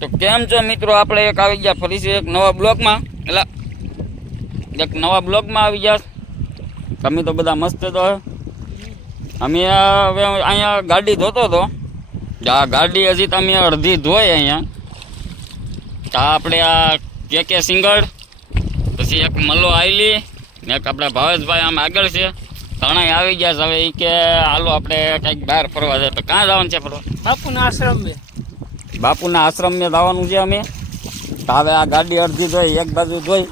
તો કેમ છો મિત્રો, આપણે એક આવી ગયા ફરીથી એક નવા બ્લોગમાં. એટલે એક નવા બ્લોગમાં આવી ગયા. તમે તો બધા મસ્ત તો અમે હવે અહીંયા ગાડી ધોતો હતો. આ ગાડી હજી તમે અડધી ધોઈ અહીંયા. આ આપણે આ કે સિંગળ, પછી એક મલ્લો આયલી ને એક આપણા ભાવેશભાઈ આમ આગળ છે. ત્રણેય આવી ગયા છે. હવે એ કે હાલો આપણે કંઈક બહાર ફરવા જાય. તો ક્યાં જવાનું છે ફરવા? બાપુના આશ્રમ બે. બાપુના આશ્રમને જવાનું છે અમે. તો હવે આ ગાડી અડધી ધોઈ, એક બાજુ ધોઈ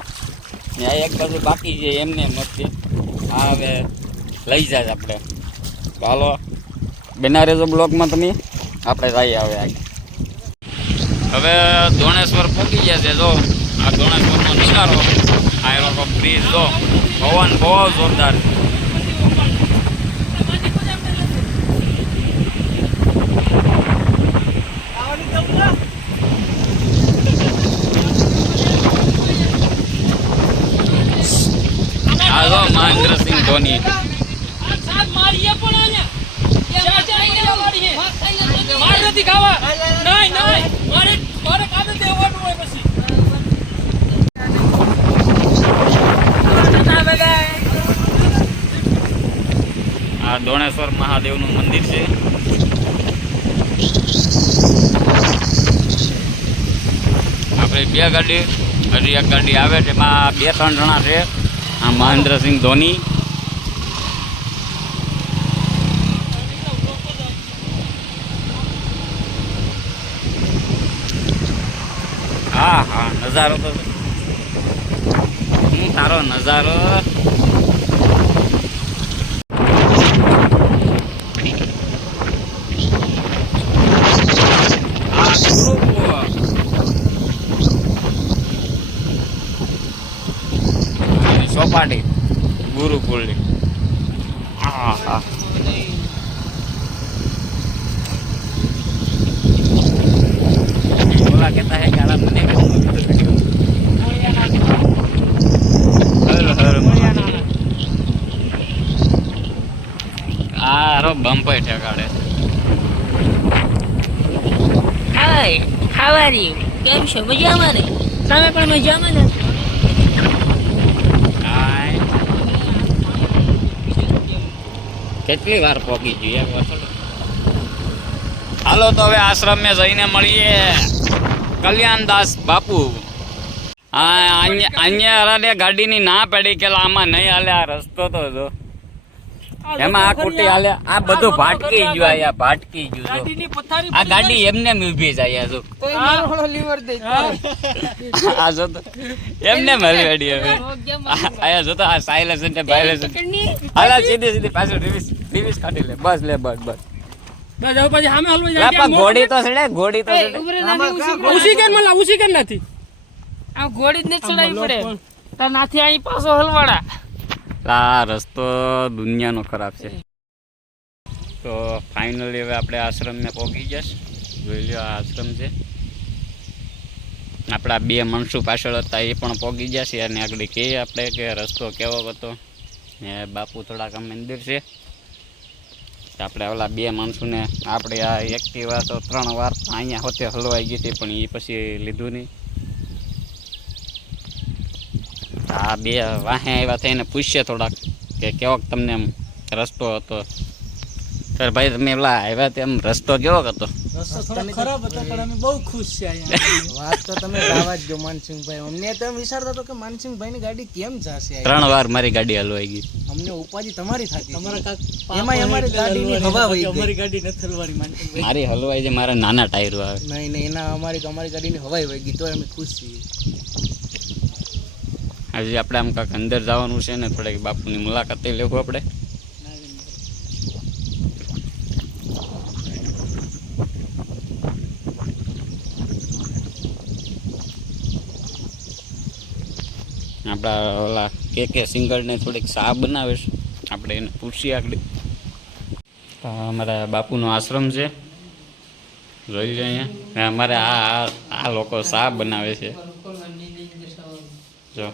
ને એક બાજુ બાકી છે એમને મસ્તી. આ હવે લઈ જાય આપણે. તો હાલો બના રહેજો બ્લોકમાં તમે. આપણે જઈએ હવે આગળ. હવે દોણેશ્વર પહોંચી ગયા છે. જો આ દોણેશ્વરનો નજારો, આ એનો બ્રિજ જો પવન બહુ જોરદાર. આ જો મહેન્દ્રસિંહ ધોની. આ દોણેશ્વર મહાદેવનું મંદિર છે. આપણે બે ગાડી, હજી એક ગાડી આવે છે, એમાં 2-3 જણા છે. આ મહેન્દ્રસિંહ ધોની. હા હા, નજારો તો હું તારો નજારો. ચોપાટી ગુરુકુળની. હા હા, बोला कहता है कि आराम नहीं आरो बम्प ठेकाड़े. Hi, how are you? કેમ છો? મજામાં ને? તમે પણ મજામાં ને? કેટલી વાર પહોંચી જઈએ. હાલો તો હવે આશ્રમે જઈને મળીએ કલ્યાણદાસ બાપુ. અહીંયા ગાડીની ના પડી કે આમાં નહીં હાલે. આ રસ્તો તો જો એમાં આ કુટી હાલે. આ બધું ભાટકી ગયું. અહીંયા ભાટકી ગયું. આ ગાડી એમને ઊભી જાય. જો આ જો તો એમને મળવેડી. હવે આયા જો તો આ સાયલેન્સ ને વાયલેન્સ. હાલા સીધી સીધી પાછું રિવીસ કાઢી લે. બસ લે, બસ બસ. ઘોડી તો ચડે, ઘોડી તો ઉસી નથી. આ ઘોડી જ નથી ચડાવી પડે. તાર નાથી અહીં પાછો હલવાડા. આ રસ્તો દુનિયાનો ખરાબ છે. તો ફાઇનલી હવે આપણે આશ્રમને પહોંચી જશ. જોઈ લો આ આશ્રમ છે. આપણા 2 માણસો પાછળ હતા એ પણ પહોંચી જશે. અને આગળ કહીએ આપણે કે રસ્તો કેવો હતો. ને બાપુ થોડાક મંદિર છે. આપણે ઓલા 2 માણસોને આપણે આ એક્ટિવા તો 3 વાર અહીંયા હોતે હલવાઈ ગઈ હતી, પણ એ પછી લીધું નહીં. આ 2 વાહે આવ્યા થઈને પૂછીએ થોડાક કે કેવોક તમને એમ રસ્તો હતો. સર ભાઈ તમે પેલા આવ્યા તેમ રસ્તો કેવો હતો? ખરાબ હતો, પણ અમે બહુ ખુશ છે અહીંયા. વાત તો તમે ગાવા જ જો માનસિંહભાઈ. અમને તો વિચારતા હતો કે માનસિંહભાઈની ગાડી કેમ જશે. 3 વાર મારી ગાડી હલવાઈ ગઈ. અમને ઉપાધિ તમારી થતી. એમાં અમારી ગાડીની હવા વહી ગઈ. અમારી ગાડી નથી હલવાની માનસિંહભાઈ. મારી હલવાઈ છે, મારા નાના ટાયરો આવે. નહીં નહીં, એના અમારી ગાડીની હવાઈ વહી ગઈ. તો અમે ખુશ છીએ. હજી આપણે આમ કાંક અંદર જવાનું છે ને, થોડીક બાપુની મુલાકાત લેવું આપણે. આપણા ઓલા કે સિંગરને થોડીક ચા બનાવે છે. આપણે એને પૂછીએ આગળ. અમારા બાપુનો આશ્રમ છે, જોઈ લો અહીંયા. અમારે આ લોકો ચા બનાવે છે. જો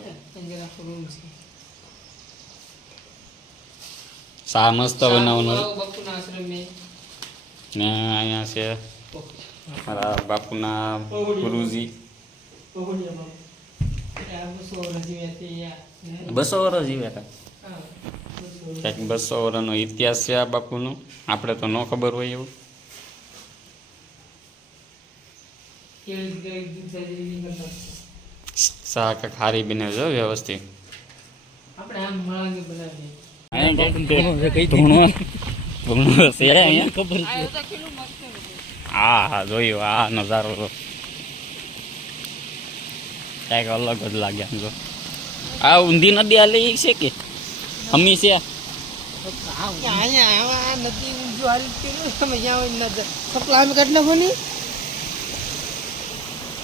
ચા મસ્ત બનાવવાનું. ને અહીંયા છે મારા બાપુના ગુરુજી 200 વર્ષ જીવ્યા હતા કંઈક 200 વર્ષનો ઇતિહાસ છે આ બાપુનો. આપણે તો ન ખબર હોય એવું. શાક કંઈક હારી બને જો વ્યવસ્થિત. હા હા જોયું આ નજારો તો કંઈક અલગ જ લાગે આમ જો. આ ઊંધી નદી હાલે ઈ છે કે હમી છે?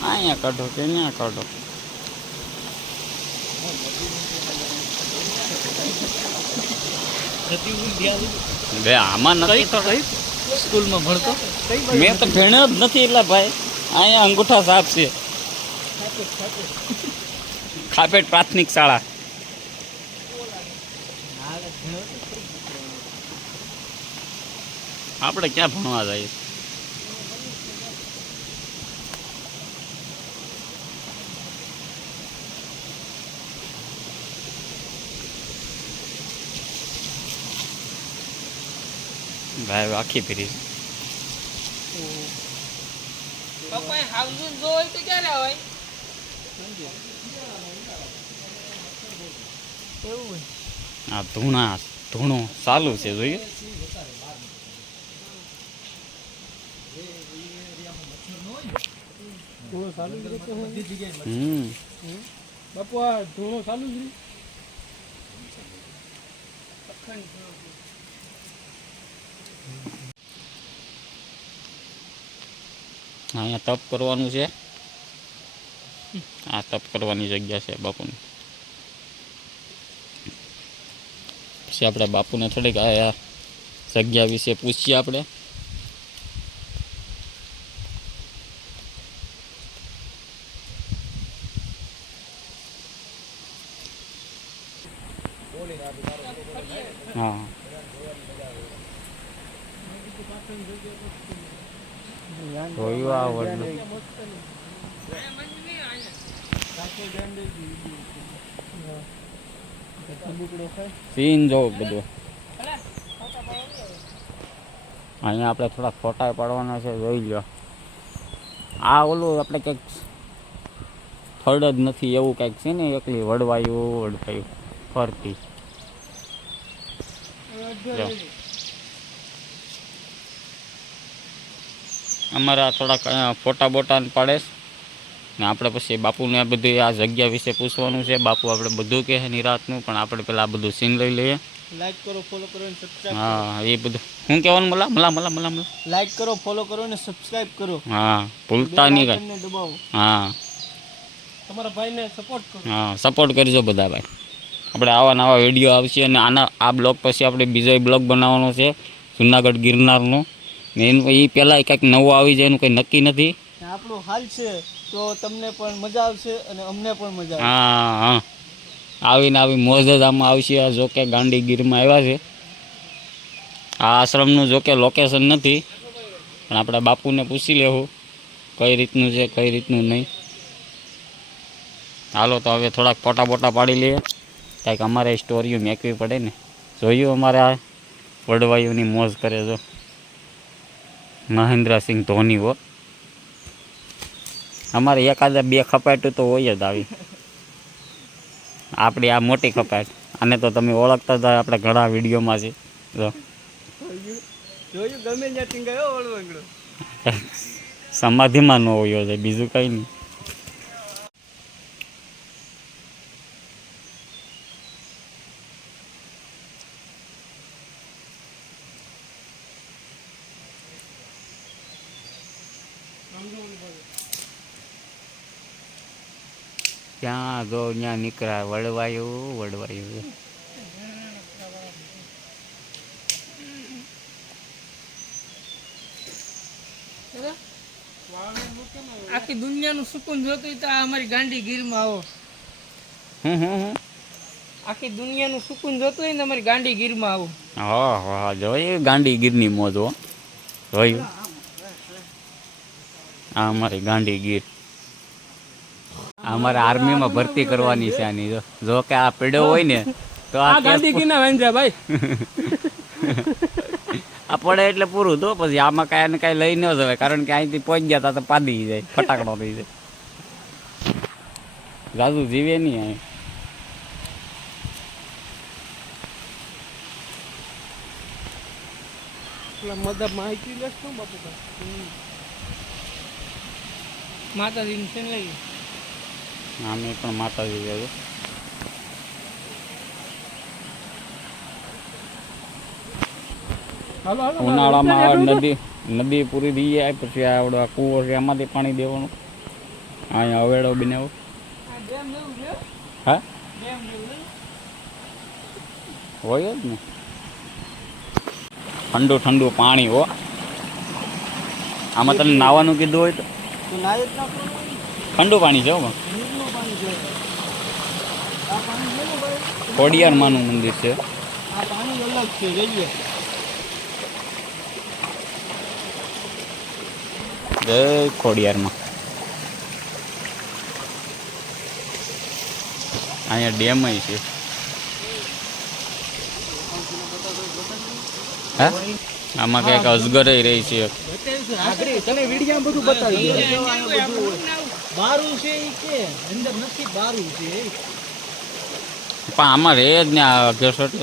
અહીંયા કાઢો કે ત્યાં કાઢો. બે આમાં નથી તો સ્કૂલમાં ભણતો મેં તો ભણ્યો જ નથી એટલે ભાઈ. અહીંયા અંગૂઠા સાપ છે. ખાપેટ પ્રાથમિક શાળા. આપણે ક્યાં ભણવા જઈએ? ભાઈ આખી ફરી આ ધૂણો ચાલુ છે જોઈએ. બાપુ આ ધૂણો ચાલુ જ અહીંયા તપ કરવાનું છે. આ તપ કરવાની જગ્યા છે બાપુની. પછી આપણે બાપુને થોડીક આ જગ્યા વિશે પૂછીએ આપણે. હા જોયું આ વડલું સીન જોવું બધું. અહીંયા આપણે થોડા ફોટા પાડવાના છે જોઈ લો. આ ઓલું આપણે કંઈક થર્ડ જ નથી એવું કંઈક છે ને એકલી વડવાયું ફરતી. અમારા થોડાક ફોટા બોટા પાડે ને આપણે પછી બાપુને આ બધું આ જગ્યા વિશે પૂછવાનું છે. બાપુ આપણે બધું કહે નિરાતનું, પણ આપણે પેલા આ બધું સીન લઈ લઈએ. લાઈક કરો, ફોલો કરો અને સબસ્ક્રાઇબ. હા એ બધું શું કહેવાનું? મલા લાઈક કરો, ફોલો કરો અને સબસ્ક્રાઇબ કરો. હા ભૂલતા નહીં કાંઈ. દબાવો. હા તમારા ભાઈને સપોર્ટ કરો. હા સપોર્ટ કરજો બધા ભાઈ. આપણે આવા નવા વિડીયો આવશે અને આ બ્લોગ પછી આપણે બીજો બ્લોગ બનાવવાનો છે જુનાગઢ ગિરનારનો. ને એનું એ પહેલાં કંઈક નવું આવી જાય એનું કંઈ નક્કી નથી. આપણું હાલ છે તો તમને પણ મજા આવશે અને અમને પણ મજા આવશે. હા હા આવી મોજ જ આમાં આવશે. આ જોકે ગાંડીગીરમાં આવ્યા છે. આ આશ્રમનું જોકે લોકેશન નથી, પણ આપણે બાપુને પૂછી લેવું કઈ રીતનું છે કઈ રીતનું નહીં. હાલો તો હવે થોડાક ફોટા બોટા પાડી લઈએ. કાંઈક અમારે સ્ટોરીઓ મેકવી પડે ને. જોયું અમારે આ વડવાઈઓની મોજ કરે જો મહેન્દ્રસિંહ ધોની હો. અમારે એકાદા બે ખપાટું તો હોય જ આવી. આપણી આ મોટી ખપાટ. આને તો તમે ઓળખતા હતા આપણે ઘણા વિડીયોમાં છે. જોયું ગમે ત્યાં ટીંગાયો વળવાંગડો. સમાધિમાં ન હોય છે બીજું કંઈ નહીં. ત્યાં જો ત્યાં નીકળ્યા વડવાયું. આખી દુનિયાનું સુકૂન જોતું હોય તો આ અમારી ગાંડીગીરમાં આવો. આખી દુનિયાનું સુકૂન જોતું હોય ને અમારી ગાંડીગીરમાં આવો. હા જોયું ગાંડીગીરની મોજ હો. જોયું આ અમારી ગાંડી ગીર. અમારે આર્મીમાં ભરતી કરવાની છે આની. જો કે આ પીડ્યો હોય ને તો આ ગાંડી ગીરના વાંજ્યા ભાઈ. આ પડે એટલે પૂરું તો પછી આમાં કાંઈ ને કાંઈ લઈ ન જવાય, કારણ કે અહીંથી પહોંચી ગયા તા તો પાદી જાય, ફટાકડો થઈ જાય. રાજુ જીવે નહીં અહીં. માતાજી છે લઈ આમે પણ માતાજી જાય. ઉનાળામાં નદી પૂરી થઈ જાય પછી આવડો આ કૂવો છે એમાંથી પાણી દેવાનું. અહીંયા હવેડો બનાવો. હા હોય જ ને, ઠંડુ ઠંડુ પાણી હો. આમાં તને નાવાનું કીધું હોય તો ઠંડુ પાણી છે. ખોડિયાર માનું મંદિર છે. જય ખોડિયારમાં. અહીંયા ડેમ છે. હા આમાં કઈક અજગર રહી છે. પણ આમાં રે જ ને આ ઘેસટ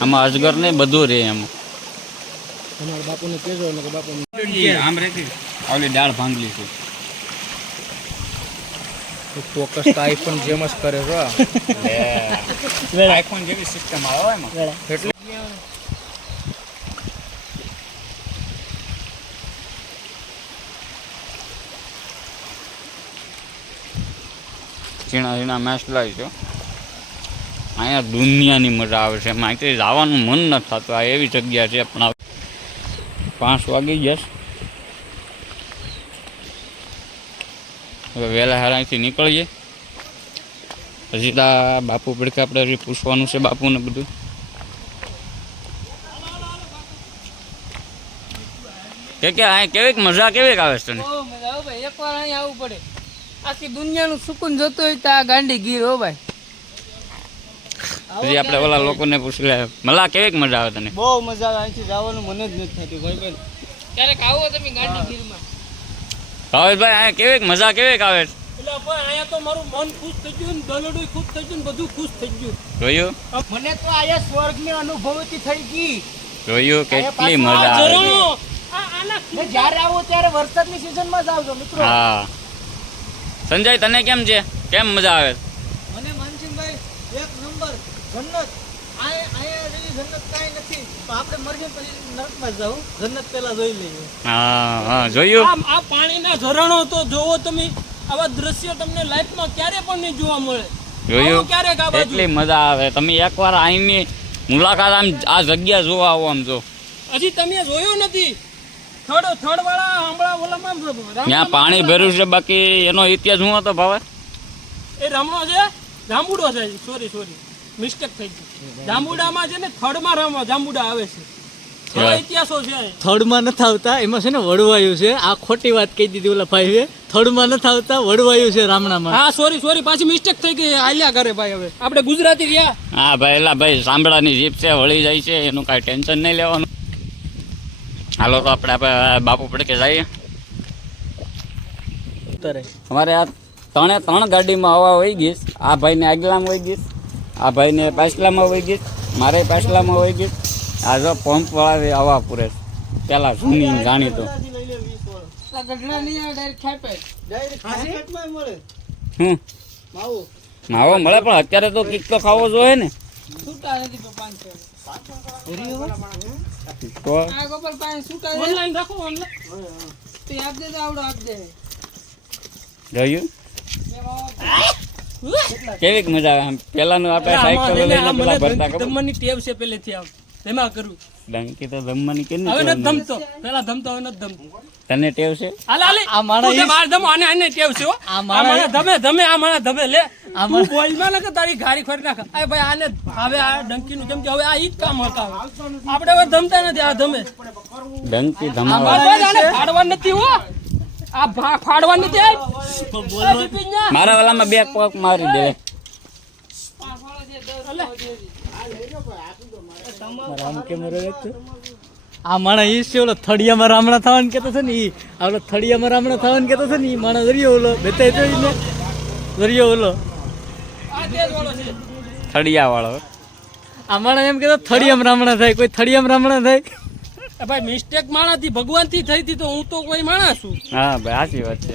આમાં અજગર ને બધું રે એમાં. આમ રે ઓલી દાળ ભાંગલી છે. ફોકસ તો આઈફોન જેમ જ કરે છે. આઈફોન જેવી સિસ્ટમ આવે એમાં. એટલે ઝીણા ઝીણા મેસલા છે. અહીંયા દુનિયાની મજા આવે છે. અહીંથી જવાનું મન નથી થતું. આ એવી જગ્યા છે. પણ 5 વાગી જશે. હવે વહેલા હાર અહીંથી નીકળીએ. હજી તો બાપુ પડકે આપણે હજી પૂછવાનું છે બાપુને બધું. કે અહીં કેવીક મજા કેવીક આવે છે તને? બહુ મજા આવે ભાઈ, એકવાર અહીં આવવું પડે. આખી દુનિયાનું સુકૂન જોતો હોય તો આ ગાંડી ગીર હો ભાઈ. પછી આપણે ઓલા લોકોને પૂછી લે, મલા કેવીક મજા આવે તને? બહુ મજા આવે. અહીંથી જવાનું મને જ નથી થતું ભાઈ બેન. ક્યારેક આવો તમે ગાંડી ગીરમાં. ભાવેશભાઈ અહીંયા કેવીક મજા કેવીક આવે છે? એટલે ભાઈ અહીંયા તો મારું મન ખુશ થઈ ગયું ને, દલડું ખુશ થઈ ગયું ને, બધું ખુશ થઈ ગયું. જોયું મને તો અહીંયા સ્વર્ગની અનુભૂતિ થઈ ગઈ. જોયું કેટલી મજા આવે છે. ઝરણો આના ને જ્યારે આવો ત્યારે વરસાદની સિઝનમાં જ આવજો મિત્રો. હા સંજય તને કેમ છે? કેમ મજા આવે? મને માનસિંહભાઈ એક નંબર જન્નત. અહીંયા જેવી જન્નત કાંઈ નથી. તો આપણે મરજે પછી નરકમાં જાવ. જન્નત પહેલા જોઈ લઈએ. હા હા જોયું. આ પાણીના ઝરણો તો જોવો તમે. આવા દ્રશ્ય તમને લાઈફમાં ક્યારે પણ નહીં જોવા મળે. જોયું ક્યારેક આ બાજુ કેટલી મજા આવે. તમે એકવાર અહીંની મુલાકાત આમ આ જગ્યા જોવા આવો આમ જો. હજી તમે જોયો નથી. થડ વાળા હમણાં ઓલામાં ત્યાં પાણી ભર્યું છે. બાકી એનો ઇતિહાસ શું હતો ભાવે? એ રમણો છે, જાંબુડો છે. સોરી મિસ્ટેક થઈ ગઈ. જાંબુડામાં છે ને થડમાં જાંબુડા આવે છે. એવા ઇતિહાસો છે. થર્ડમાં નથી આવતા, એમાં છે ને વડવાયું છે. આ ખોટી વાત કહી દીધી ઓલા ભાઈએ. થર્ડમાં નથી આવતા, વડવાયું છે રામણામાં. હા સોરી પાછી મિસ્ટેક થઈ ગઈ. આલ્યા કરે ભાઈ. હવે આપણે ગુજરાતી રહ્યા. હા ભાઈ એલા ભાઈ સાંભળાની જીપ છે, વળી જાય છે. એનું કાંઈ ટેન્શન નહીં લેવાનું. હાલો તો આપણે બાપુ પડકે જઈએ. અમારે આ 3 ગાડીમાં હવા વહી ગઈ. આ ભાઈને આગલામાં વહી ગઈ, આ ભાઈને પાછલામાં વહી ગઈ, મારે પાછલામાં વહી ગઈ. આ જો પંપ વાળા હવા પૂરે પેલા જૂની જાણીતો. માવો મળે પણ અત્યારે તો કીક તો ખાવો જોઈએ ને. તો ઓનલાઈન રાખો. જોયું કેવીક મજા આવે. આમ પેલાનું આપણે સાયકલ લઈને પેલા ભરતા ખબર. ધમવાની ટેવ છે પહેલેથી. આમ એમાં કરું. ડંકી તો જમવાની કે હવે નથી ધમતો. પેલા ધમતો, હવે નથી ધમતો. તને ટેવ છે? હાલે આ માણસ તું બાર ધમો. આને ટેવ છે હો. આ માણસ ધમે આ માણસ ધમે લે. તું બોલમાં ન કે તારી ગાડી ખોરી નાખ. આ ભાઈ આને હવે આ ડંકીનું કેમ કે હવે આ ઈ જ કામ હતા. આપણે હવે ધમતા નથી. આ ધમે ડંકી ધમાવા આને ફાડવા નથી હો. આ ફાડવાની તે બિપિનના મારા વાલામાં બે પગ મારી દે. આ માણસ ઈ છે ઓલો થળિયામાં રામણા થવાનું કેતો છે ને ઈ ઓલો થળિયામાં રામણા થવાનું કેતો છે ને ઈ માણસ દરિયો ઓલો બેતા જોઈ ને દરિયો ઓલો આ તેજ વાળો છે. થળિયા વાળો. આ માણસ એમ કેતો થળિયામાં રામણા થાય કોઈ થળિયામાં રામણા થાય એ ભાઈ મિસ્ટેક માણાથી ભગવાનથી થઈ હતી તો હું તો કોઈ માણસ છું. હા ભાઈ સાચી વાત છે.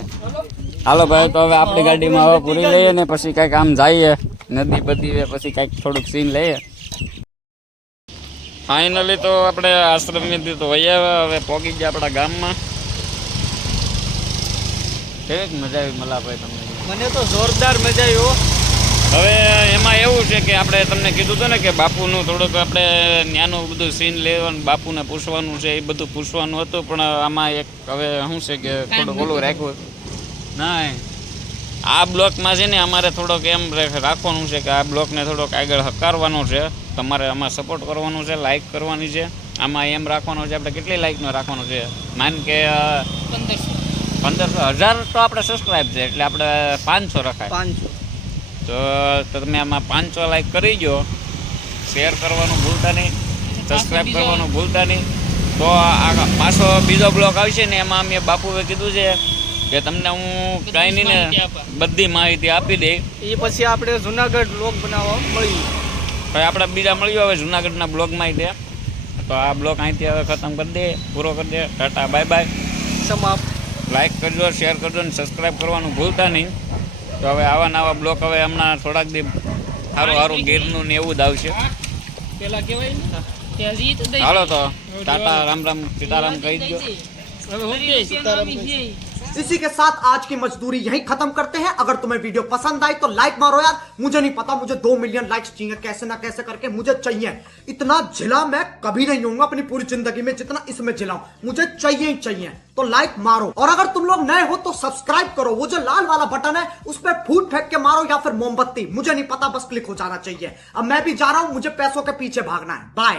હાલો ભાઈ તો હવે આપણી ગાડીમાં હવા પૂરી લઈએ ને પછી કાંઈક આમ જઈએ નદી બધી પછી કાંઈક થોડુંક સીન લઈએ. ફાઇનલી તો આપણે આશ્રમથી તો વહી આવ્યા. હવે પહોંચી ગયા આપણા ગામમાં. કેવીક મજા આવી મલાભાઈ તમને? મને તો જોરદાર મજા આવી હો. હવે એમાં એવું છે કે આપણે તમને કીધું હતું ને કે બાપુનું થોડુંક આપણે ત્યાંનું બધું સીન લેવાનું, બાપુને પૂછવાનું છે એ બધું પૂછવાનું હતું, પણ આમાં એક હવે શું છે કે થોડુંક ઓલું રાખ્યું. ના આ બ્લોકમાં છે ને અમારે થોડોક એમ રાખવાનું છે કે આ બ્લોકને થોડોક આગળ હકારવાનો છે. તમારે આમાં સપોર્ટ કરવાનું છે, લાઇક કરવાની છે. આમાં એમ રાખવાનું છે આપણે કેટલી લાઇકનો રાખવાનું છે, માન કે 1500 તો આપણે સબસ્ક્રાઈબ છે એટલે આપણે 500 રખાય. 500 તો તમે આમાં 500 લાઈક કરી દો, શેર કરવાનું ભૂલતા નહીં, સબસ્ક્રાઈબ કરવાનું ભૂલતા નહીં. તો આ પાછો બીજો બ્લોગ આવશે ને એમાં અમે બાપુએ કીધું છે કે તમને હું કાંઈ નહીં ને બધી માહિતી આપી દઈ. એ પછી આપણે જુનાગઢ બ્લોગ બનાવવા મળી. ભાઈ આપણે બીજા મળ્યું હવે જુનાગઢના બ્લોગમાં દે. તો આ બ્લોગ અહીંથી હવે ખતમ કરી દે, પૂરો કરી દે. ટાટા બાય બાય, સમાપ્ત. લાઈક કરજો, શેર કરજો ને સબસ્ક્રાઈબ કરવાનું ભૂલતા નહીં. તો હવે આવા નવા બ્લોગ હવે હમણાં થોડાક દી સારું ગીરનું ને એવું જ આવશે. પેલા કહેવાય ને ત્યાં જઈએ તો દઈ હાલો તો ટાટા રામ રામ સીતારામ કહી દો. હવે હું કહીશ. इसी के साथ आज की मजदूरी यहीं खत्म करते हैं। अगर तुम्हें वीडियो पसंद आई तो लाइक मारो यार, मुझे नहीं पता, मुझे 2 मिलियन लाइक्स चाहिए, कैसे ना कैसे करके मुझे चाहिए। इतना झिला मैं कभी नहीं होऊंगा अपनी पूरी जिंदगी में जितना इसमें झिला हूं, मुझे चाहिए ही चाहिए। तो लाइक मारो, और अगर तुम लोग नए हो तो सब्सक्राइब करो, वो जो लाल वाला बटन है उस पर फूट फेंक के मारो या फिर मोमबत्ती, मुझे नहीं पता, बस क्लिक हो जाना चाहिए। अब मैं भी जा रहा हूं, मुझे पैसों के पीछे भागना है। बाय।